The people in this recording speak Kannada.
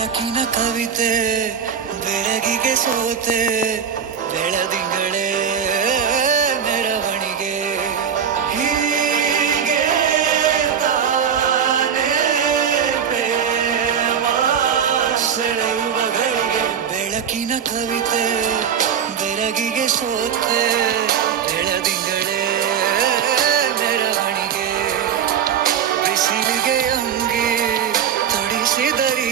ಬೆಳಕಿನ ಕವಿತೆ ಬೆಳಗಿಗೆ ಸೋತೆ ಬೆಳದಿಂಗಳೇ ಮೆರವಣಿಗೆ ಹೀಗೆ ತಾನೇ ಪ್ರೇಮ ಸೆಳೆಯುವ ಗಳಿಗೆ ಬೆಳಕಿನ ಕವಿತೆ ಬೆಳಗಿಗೆ ಸೋತೆ ಬೆಳದಿಂಗಳೇ ಮೆರವಣಿಗೆ ಬಿಸಿಲಿಗೆ ಅಂಗಿ ತೊಡಿಸಿದರಿ